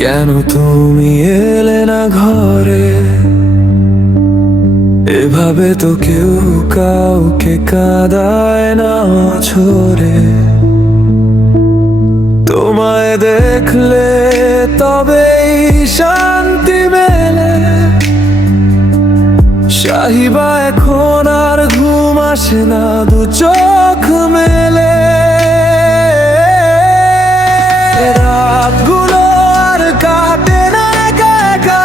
কেন তুমি এলে না ঘরে? এভাবে তো কেউ কাউকে কাঁদায় না ছোড়ে। তোমায় দেখলে তবেই শান্তি মেলে। শাহিবা এখন আর ঘুম আসে না দু চোখ মেলে। রাতগুলো আর কাটে না একা একা,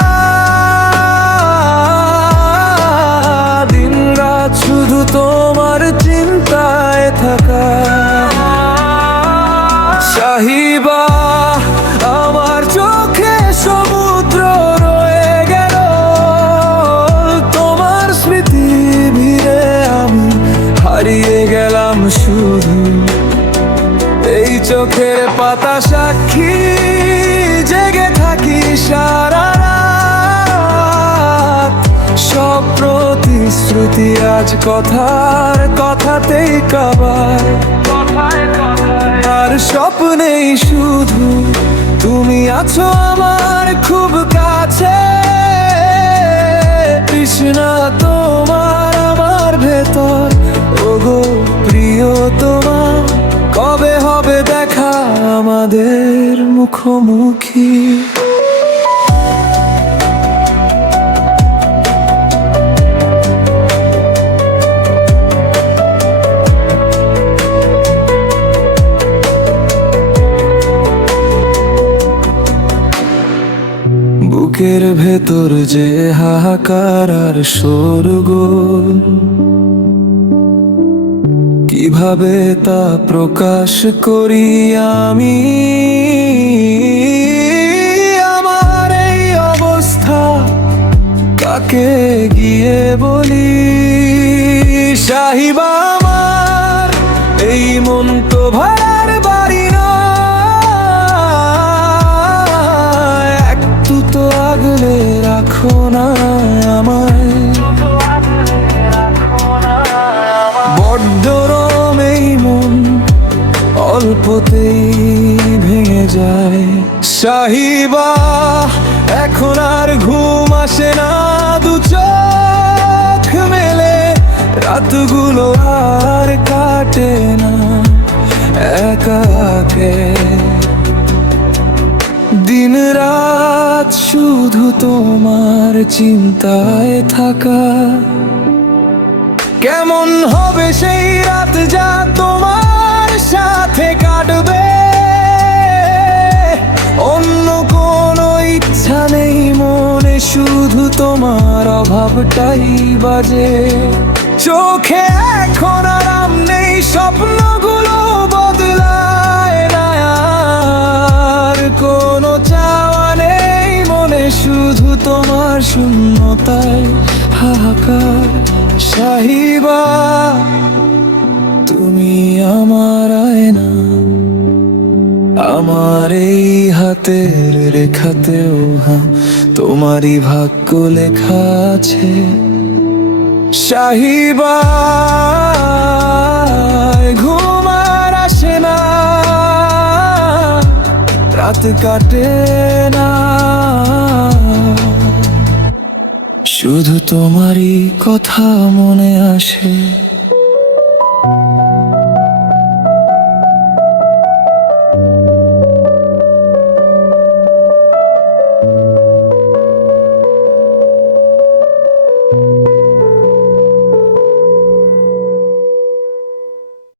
দিন রাত শুধু তোমার চিন্তায় থাকা। শাহিবা, আমার চোখে সমুদ্র রয়ে গেল, তোমার স্মৃতি ভিড়ে আমি হারিয়ে গেলাম শুধু। এই চোখের পাতা সাক্ষী, জেগে থাকি সারা রাত। সব প্রতিশ্রুতি আজ কথার কথাতেই কাবার। আর স্বপ্নেই শুধু তুমি আছো আমার খুব কাছে। তৃষ্ণা তোমার আমার ভেতর, ওগো প্রিয়তমা। কবে হবে দেখা আমাদের মুখোমুখি? বুকের ভেতর যে হাহাকার আর শোরগোল, কিভাবে তা প্রকাশ করি আমি? আমার এই অবস্থা কাকে গিয়ে বলি? শাহিবা, আমার এই মন তো ভাড়ার বাড়ি নয়। একটু তো আগলে রাখো না আমায়। বড্ড রম এই মন, অল্পতেই ভেঙে যায়। শাহিবা, এখন আর ঘুম আসে না দু চোখ মেলে। রাতগুলো আর কাটে না একা একে, দিন রাত শুধু তোমার চিন্তায় থাকা। কেমন হবে সেই রাত যা তোমার সাথে কাটবে? অন্য কোনো ইচ্ছা নেই মনে, শুধু তোমার অভাবটাই বাজে। চোখে এখন আরাম নেই, স্বপ্নগুলো বদলায় না। আর কোনো চাওয়া নেই মনে, শুধু তোমার শূন্যতায় হাহাকার। শাহিবা, তুমি আমার আয়না, আমার এই হাতের রেখাতেও তোমারই ভাগ্য লেখা আছে। শাহিবা, ঘুম আর আসে না, রাত কাটে না, শুধু তোমারই কথা মনে আসে।